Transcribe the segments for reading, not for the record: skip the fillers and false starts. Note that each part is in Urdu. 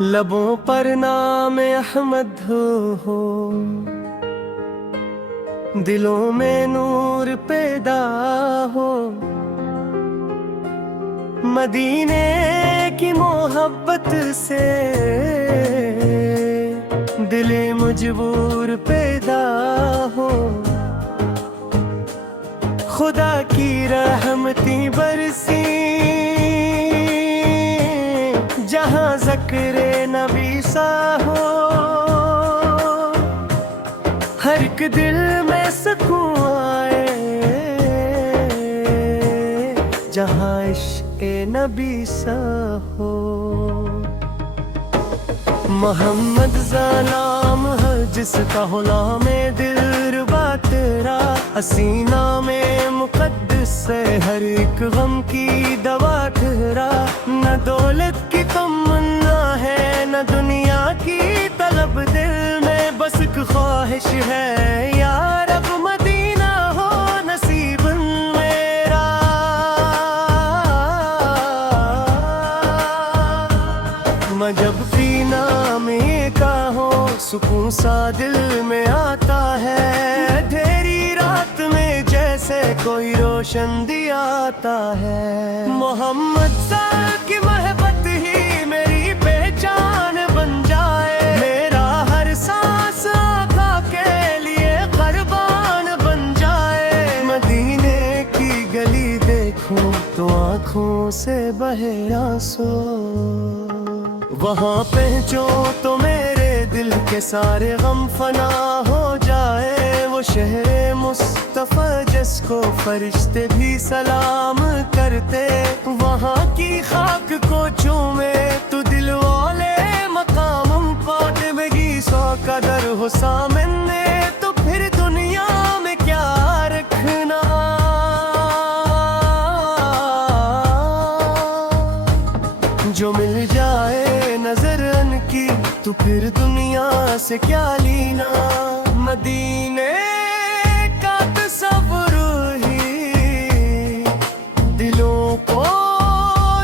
لبوں پر نام احمد ہو، دلوں میں نور پیدا ہو، مدینے کی محبت سے دل مجبور پیدا ہو، خدا کی رحمتیں برسی جہاں ذکر نبی سا ہو، ہر ایک دل میں سکون آئے جہاں عشق نبی سا ہو۔ محمد نام ہے جس کا غلام دل ربا تیرا، حسینہ میں مقدس ہے ہر ایک غم کی دوا تیرا، نہ دولت کی تمنا ہے نہ دنیا کی طلب، دل میں بس ایک خواہش ہے یا رب مدینہ ہو نصیب میرا۔ میں جب بھی نام کا ہو سکون سا دل میں آتا ہے، اندھیری رات میں جیسے کوئی روشن دیا آتا ہے، محمد صاحب کی محبت ہی میری پہچان بن جائے، میرا ہر سانس آقا کے لیے قربان بن جائے، مدینے کی گلی دیکھوں تو آنکھوں سے بہے آنسو، وہاں پہنچو تو میرے دل کے سارے غم فنا ہو جائے، وہ شہر مصطفیٰ جس کو فرشتے بھی سلام کرتے، وہاں کی خاک کو چومے تو دل والے مقام فاطمگی سو قدر ہو سامنے، تو پھر دنیا میں کیا رکھنا، جو مل جائے نظر ان کی تو پھر دنیا سے کیا لینا، مدینے کا تصور ہی دلوں کو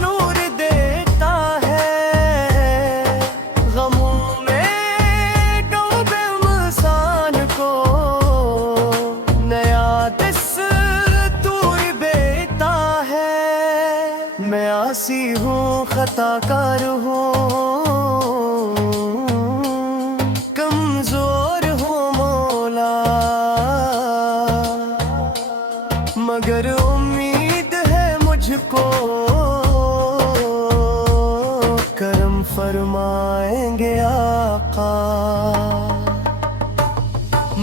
نور دیتا ہے، غموں میں ڈوبے انسان کو نیا دستور دیتا ہے، میں عاصی ہوں خطا کار ہوں کمزور ہوں مولا، مگر امید ہے مجھ کو کرم فرمائیں گے آقا،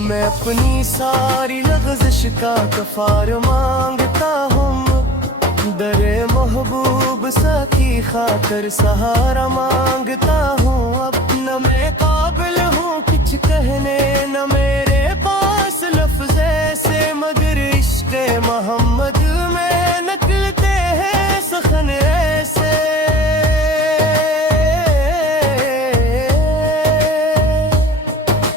میں اپنی ساری لغزش کا کفار مانگتا ہوں، در محبوب سا کی خاطر سہارا مانگتا ہوں، اب نہ میں قابل ہوں کچھ کہنے نہ میرے پاس لفظ ایسے، مگر عشق محمد میں نکلتے ہیں سخن ایسے،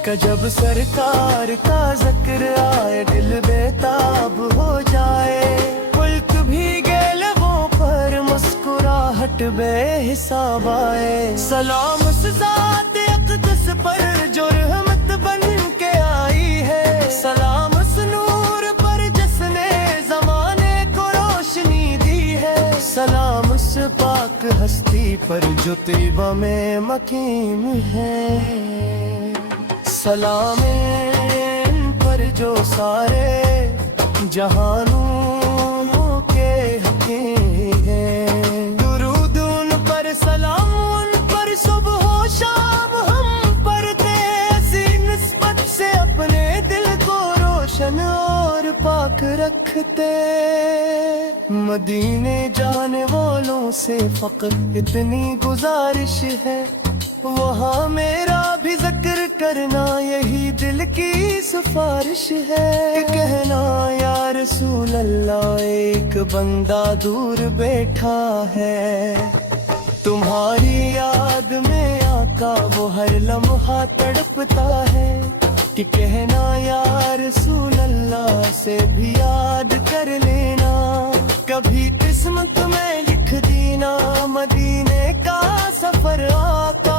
کہ جب سرکار کا ذکر آئے دل بےتاب ہو جائے، ملک بھیگے لبوں پر مسکراہٹ بے حساب آئے، سلام اس ذات اقدس پر جو رحمت بن کے آئی ہے، سلام اس نور پر جس نے زمانے کو روشنی دی ہے، سلام اس پاک ہستی پر جو طیبہ میں مقیم ہے، سلام ان پر جو سارے جہانوں کے حکیم ہیں، درود ان پر سلام ان پر صبح و شام ہم پڑھتے، ایسی نسبت سے اپنے دل کو روشن اور پاک رکھتے، مدینے جانے والوں سے فقط اتنی گزارش ہے، وہاں میرا بھی ذکر کرنا یہی دل کی سفارش ہے، کہ کہنا یا رسول اللہ ایک بندہ دور بیٹھا ہے، تمہاری یاد میں آقا وہ ہر لمحہ تڑپتا ہے، کہ کہنا یا رسول اللہ سے بھی یاد کر لینا، کبھی قسمت میں لکھ دینا مدینے کا سفر آقا،